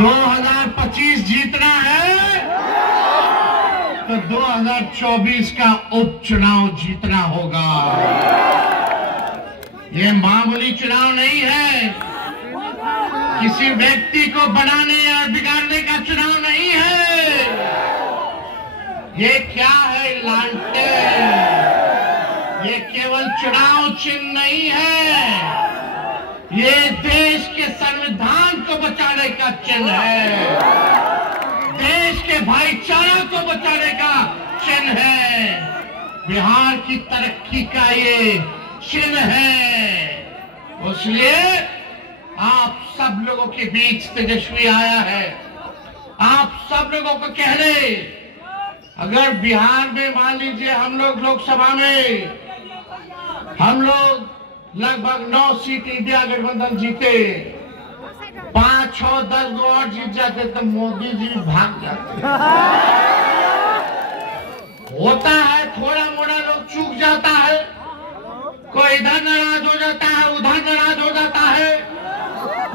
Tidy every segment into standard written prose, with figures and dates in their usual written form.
2025 जीतना है तो 2024 का उपचुनाव जीतना होगा। ये मामूली चुनाव नहीं है, किसी व्यक्ति को बनाने या बिगाड़ने का चुनाव नहीं है। ये क्या है? लालटेन। ये केवल चुनाव चिन्ह नहीं है, ये देश के संविधान को बचाने का चिन्ह है, देश के भाईचारा को बचाने का चिन्ह है, बिहार की तरक्की का ये चिन्ह है। इसलिए आप सब लोगों के बीच तेजस्वी आया है। आप सब लोगों को कह रहे, अगर बिहार में मान लीजिए हम लोग लोकसभा में हम लोग लगभग 9 सीट इंडिया गठबंधन जीते, 5, 6, 10 गो और जीत जाते तो मोदी जी भाग जाते। होता है, थोड़ा मोड़ा लोग चूक जाता है, कोई इधर नाराज हो जाता है, उधर नाराज हो जाता है,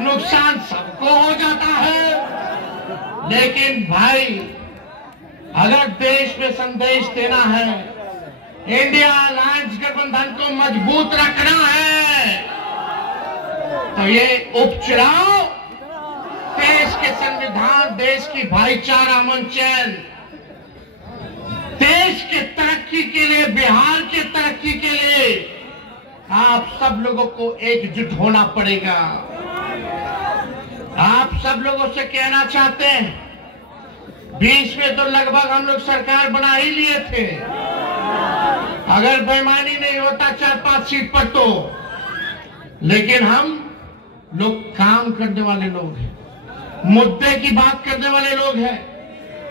नुकसान सबको हो जाता है। लेकिन भाई, अगर देश में संदेश देना है, इंडिया अलायंस गठबंधन को मजबूत रखना है, तो ये उपचुनाव देश के संविधान, देश की भाईचारा मंचन, देश के तरक्की के लिए, बिहार के तरक्की के लिए आप सब लोगों को एकजुट होना पड़ेगा। आप सब लोगों से कहना चाहते हैं, 20 में तो लगभग हम लोग सरकार बना ही लिए थे, अगर बेईमानी नहीं होता 4-5 सीट पर तो। लेकिन हम लोग काम करने वाले लोग हैं, मुद्दे की बात करने वाले लोग हैं।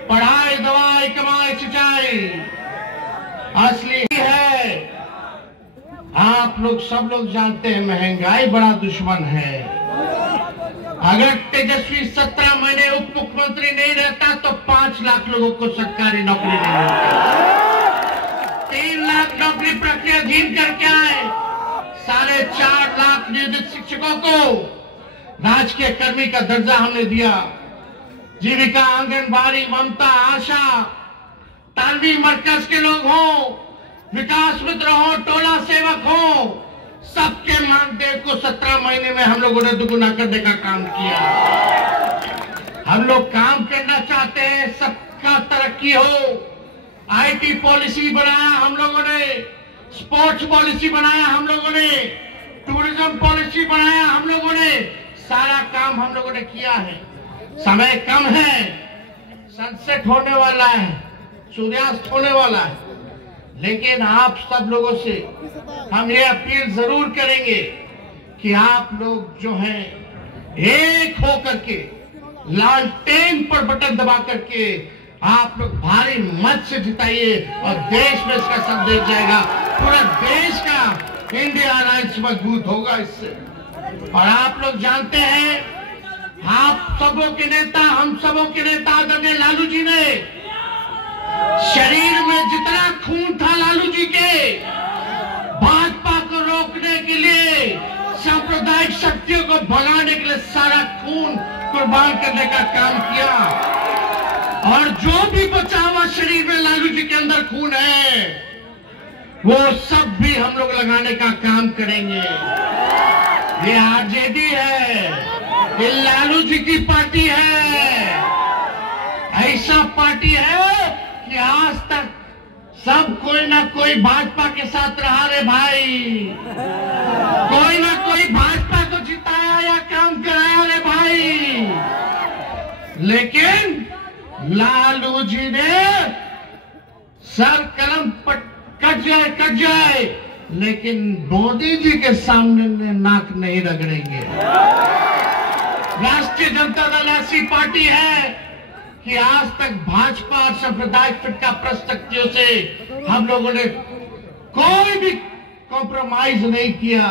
पढ़ाई, दवाई, कमाई, सिंचाई असली है। आप लोग सब लोग जानते हैं, महंगाई बड़ा दुश्मन है। अगर तेजस्वी 17 महीने उप मुख्यमंत्री नहीं रहता तो 5 लाख लोगों को सरकारी नौकरी नहीं मिलती। 3 लाख नौकरी प्रक्रिया जीत करके आए, 4.5 लाख नियोजित शिक्षकों को राजकीय कर्मी का दर्जा हमने दिया। जीविका, आंगनबाड़ी, ममता, आशा, तालवी मरकज के लोग हो, विकास मित्र हो, टोला सेवक हो, सबके मानदेय को 17 महीने में हम लोगों ने दुगुना करने का काम किया। हम लोग काम करना चाहते हैं, सबका तरक्की हो। आईटी पॉलिसी बनाया हम लोगों ने, स्पोर्ट्स पॉलिसी बनाया हम लोगों ने, टूरिज्म पॉलिसी बनाया हम लोगों ने, सारा काम हम लोगों ने किया है। समय कम है, सनसेट होने वाला है, सूर्यास्त होने वाला है, लेकिन आप सब लोगों से हम ये अपील जरूर करेंगे कि आप लोग जो हैं एक हो करके, लालटेन पर बटन दबा करके आप लोग भारी मत से जिताइए और देश में इसका संदेश जाएगा। पूरा देश का इंडिया अलायंस मजबूत होगा इससे। और आप लोग जानते हैं, आप सबों के नेता, हम सबों के नेता आदरणीय लालू जी ने, शरीर में जितना खून था लालू जी के, भाजपा को रोकने के लिए, सांप्रदायिक शक्तियों को भगाने के लिए सारा खून कुर्बान करने का काम किया। और जो भी बचा हुआ शरीर में लालू जी के अंदर खून है, वो सब भी हम लोग लगाने का काम करेंगे। ये आरजेडी है, ये लालू जी की पार्टी है। ऐसा पार्टी है कि आज तक सब कोई ना कोई भाजपा के साथ रहा रे भाई, कोई ना कोई भाजपा को जिताया या काम कराया रे भाई। लेकिन लालू जी ने सर कलम कट जाए, लेकिन मोदी जी के सामने नाक नहीं रगड़ेंगे। राष्ट्रीय जनता दल ऐसी पार्टी है कि आज तक भाजपा और सांप्रदायिक फिटका प्रशक्तियों से हम लोगों ने कोई भी कॉम्प्रोमाइज नहीं किया।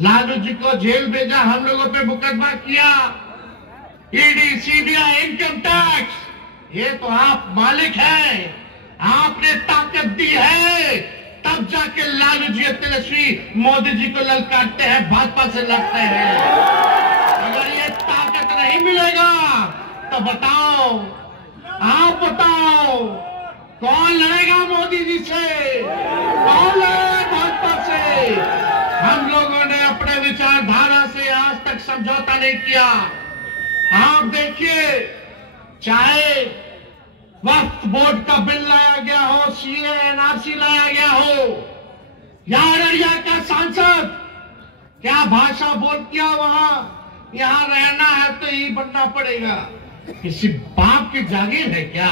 लालू जी को जेल भेजा, हम लोगों पे मुकदमा किया, ईडी, सीबीआई, इनकम टैक्स, ये तो आप मालिक हैं, आपने ताकत दी है, तब जाके लालू जी तेजस्वी मोदी जी को ललकारते हैं, भाजपा से लड़ते हैं। अगर ये ताकत नहीं मिलेगा तो बताओ, आप बताओ, कौन लड़ेगा मोदी जी से? कौन लड़ेगा भाजपा से? हम लोगों ने अपने विचारधारा से आज तक समझौता नहीं किया। आप देखिए, चाहे वक्फ बोर्ड का बिल लाया गया हो, सीए एनआरसी लाया गया हो, या अररिया का सांसद क्या भाषा बोल किया, वहां यहां रहना है तो ये बनना पड़ेगा। किसी बाप की जागीर है क्या?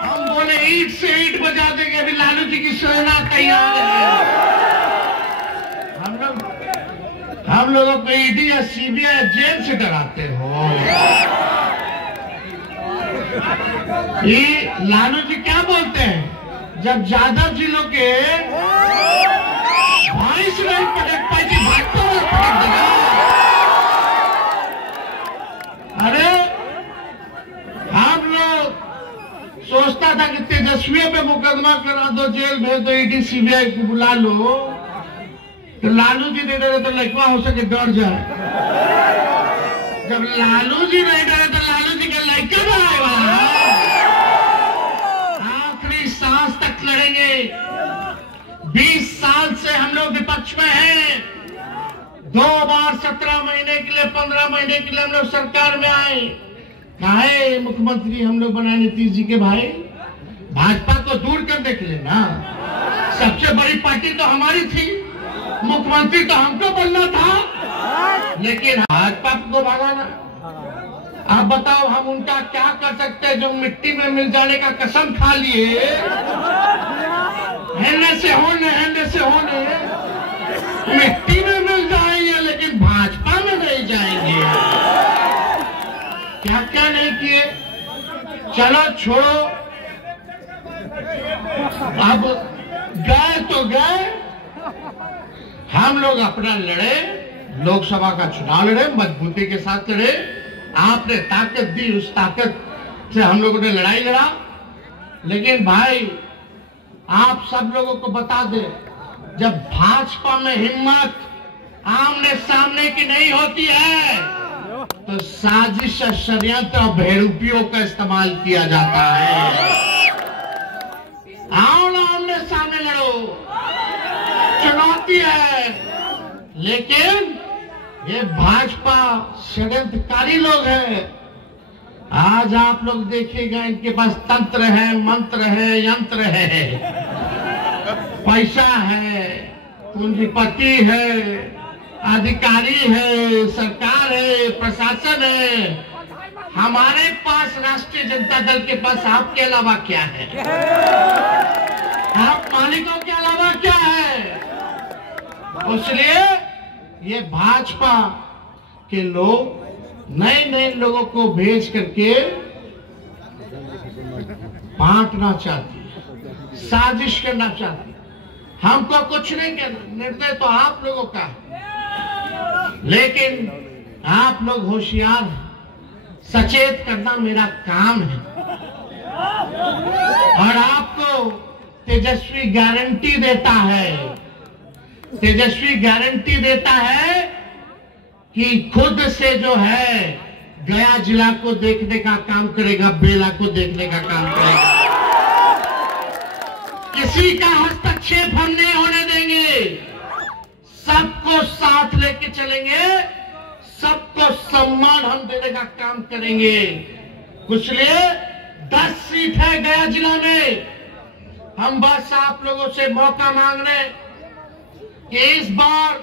हम बोले ईंट से ईंट बजा देंगे, अभी लालू जी की सेना तैयार है। हम लोगों को ईडी या सीबीआई जेल से डराते हो। ये लालू जी क्या बोलते हैं, जब यादव जिलों के भाई से नहीं पटक पाई थी, भाजपा में पटक देगा। अरे हम लोग सोचता था कि तेजस्वी पे मुकदमा करा दो, जेल भेज दो, ईडी सीबीआई को बुला लो, तो लालू जी नहीं डरे तो लड़का हो सके डर जाए। जब लालू जी नहीं डरे तो लालू जी का लड़का डराएगा। आखिरी सांस तक लड़ेंगे। 20 साल से हम लोग विपक्ष में हैं। 2 बार 17 महीने के लिए, 15 महीने के लिए हम लोग सरकार में आए। काहे मुख्यमंत्री हम लोग बनाए नीतीश जी के भाई? भाजपा को दूर करने के लिए ना। सबसे बड़ी पार्टी तो हमारी थी, मुख्यमंत्री तो हमको बनना था, लेकिन भाजपा को भगाना। आप बताओ, हम उनका क्या कर सकते हैं जो मिट्टी में मिल जाने का कसम खा लिए? हेने से होने मिट्टी में मिल जाएंगे, लेकिन भाजपा में नहीं जाएंगे। क्या क्या नहीं किए। चलो छोड़ो, अब गए तो गए। हम लोग अपना लड़े, लोकसभा का चुनाव लड़े, मजबूती के साथ लड़े। आपने ताकत दी, उस ताकत से हम लोगों ने लड़ाई लड़ा। लेकिन भाई, आप सब लोगों को बता दे, जब भाजपा में हिम्मत आमने सामने की नहीं होती है तो साजिश, षड्यंत्र और बेरूपियों का इस्तेमाल किया जाता है। आओ ना, आमने सामने लड़ो, चुनौती है। लेकिन ये भाजपा षड्यंत्रकारी लोग हैं। आज आप लोग देखिएगा, इनके पास तंत्र है, मंत्र है, यंत्र है, पैसा है, पूंजीपति है, अधिकारी है, सरकार है, प्रशासन है। हमारे पास, राष्ट्रीय जनता दल के पास आपके अलावा क्या है? आप मालिकों के अलावा क्या है? इसलिए ये भाजपा के लोग नए नए लोगों को भेज करके बांटना चाहती है, साजिश करना चाहती है। हमको कुछ नहीं करना, निर्णय तो आप लोगों का है। लेकिन आप लोग होशियार हैं, सचेत करना मेरा काम है। और आपको तेजस्वी गारंटी देता है, तेजस्वी गारंटी देता है कि खुद से जो है गया जिला को देखने का काम करेगा, बेला को देखने का काम करेगा। किसी का हस्तक्षेप हम नहीं होने देंगे। सबको साथ लेके चलेंगे, सबको सम्मान हम देने का काम करेंगे। इसलिए 10 सीट है गया जिला में। हम बस आप लोगों से मौका मांग रहे हैं कि इस बार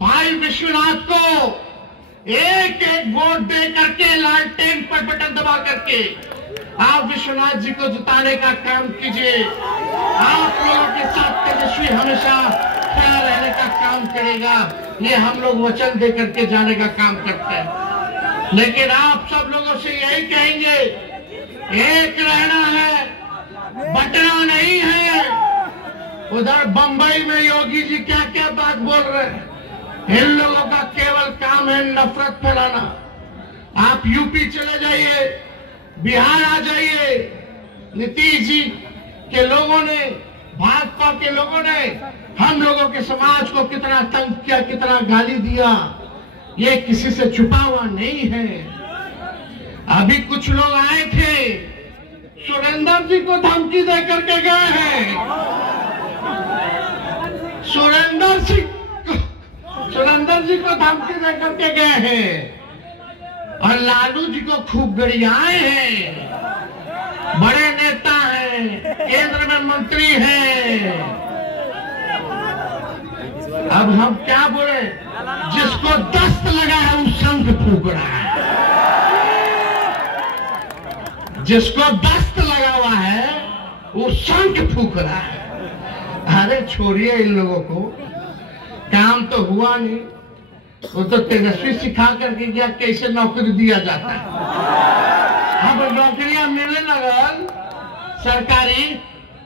भाई विश्वनाथ को एक एक वोट दे करके, लालटेन पर बटन दबा करके आप विश्वनाथ जी को जिताने का काम कीजिए। आप लोगों के साथ तेजस्वी हमेशा खड़ा रहने का काम करेगा। ये हम लोग वचन दे करके जाने का काम करते हैं। लेकिन आप सब लोगों से यही कहेंगे, एक रहना है, बटना नहीं है। उधर बंबई में योगी जी क्या क्या बात बोल रहे हैं। इन लोगों का केवल काम है नफरत फैलाना। आप यूपी चले जाइए, बिहार आ जाइए, नीतीश जी के लोगों ने, भाजपा के लोगों ने हम लोगों के समाज को कितना तंग किया, कितना गाली दिया। ये किसी से छुपा हुआ नहीं है। अभी कुछ लोग आए थे, सुरेंद्र जी को धमकी दे करके गए हैं। सुरेंद्र जी को धमकी दे करके गए हैं और लालू जी को खूब गरियाए हैं। बड़े नेता हैं, केंद्र में मंत्री हैं। अब हम क्या बोले? जिसको दस्त लगा है वो शंख फूंक रहा है। जिसको दस्त लगा हुआ है वो शंख फूंक रहा है। अरे छोड़िए इन लोगों को, काम तो हुआ नहीं। वो तो तेजस्वी सिखा करके गया कैसे नौकरी दिया जाता है। अब नौकरियां मिलने लगल सरकारी,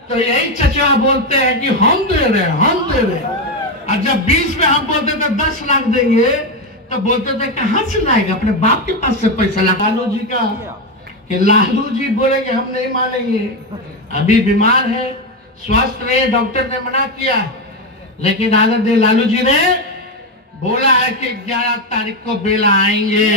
तो यही चचवा बोलते हैं कि हम दे रहे हैं, हम दे रहे हैं। और जब 20 में हम बोलते थे 10 लाख देंगे, तो बोलते थे कहां से लाएगा, अपने बाप के पास से पैसा ला। लालू जी का कि लालू जी बोलेंगे हम नहीं मानेंगे, अभी बीमार है, स्वस्थ रहे, डॉक्टर ने मना किया। लेकिन आदरणीय लालू जी ने बोला है कि 11 तारीख को बेला आएंगे।